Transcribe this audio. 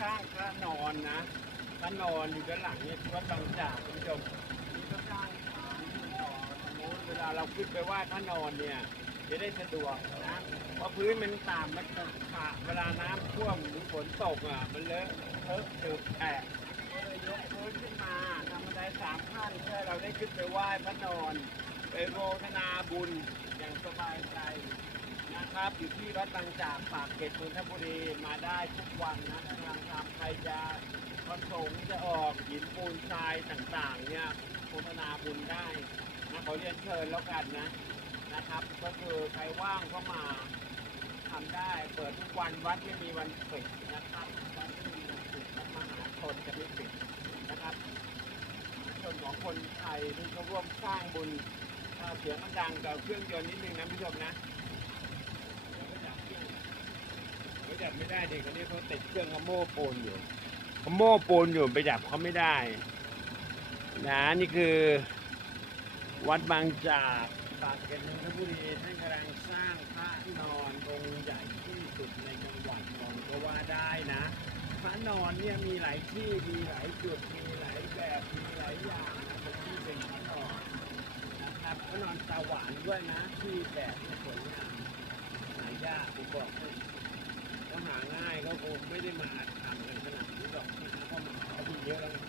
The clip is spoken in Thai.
สร้างพระนอนนะพระนอนอยู่ด้านหลังเนี่ยวัดบางจากคุณผู้ชมนี่ก็สร้างฐานต่อสมมติเวลาเราขึ้นไปไหว้พระนอนเนี่ยจะได้สะดวกนะเพราะพื้นมันต่ำมันขะเวลาน้ำท่วมหรือฝนตกอะมันเลอะเทอะเจืดแฉะก็เลยยกพื้นขึ้นมาทำบันไดสามขั้นเพื่อเราได้ขึ้นไปไหว้พระนอนไปโมทนาบุญอย่างสบายใจ นะครับ อยู่ที่วัดบางจากปากเกร็ดนนทบุรีมาได้ทุกวันนะถ้ากำลังทำใครจะประสงค์จะออกหินปูนทรายต่างๆ เนี่ยโฆษณาบุญได้นะขอเรียนเชิญแล้วกันนะนะครับ ก็คือใครว่างก็มาทำได้เปิดทุกวันวัดไม่มีวันปิดนะครับวัดไม่มีวันปิดวัดมหาชนจะไม่ปิดนะครับชนของคนไทยที่เขาร่วมสร้างบุญเสียงมันดังกับเครื่องยนต์นิดนึงนะพี่ชมนะ เขาจับไม่ได้เด็กคนนี้เขาติดเครื่องเขาโม่ปูนอยู่เขาโม่ปูนอยู่ไปจับเขาไม่ได้นะนี่คือ วัดบางจากปากเกร็ดนนทบุรีท่านกำลังสร้างพระนอนองค์ใหญ่ที่สุดในจังหวัดนนท์ก็ว่าได้นะ พระนอนเนี่ยมีหลายที่มีหลายจุดมีหลายแบบมีหลายอย่างนะเป็นที่เป็นพระนอนนะครับพระนอนตาหวานด้วยนะที่แบบสวยงามหายากผมบอกให้ ก็หาง่ายก็คง ไม่ได้มาทำกันขนาดนี้หรอกนะเพราะมันเขามีเยอะแล้ว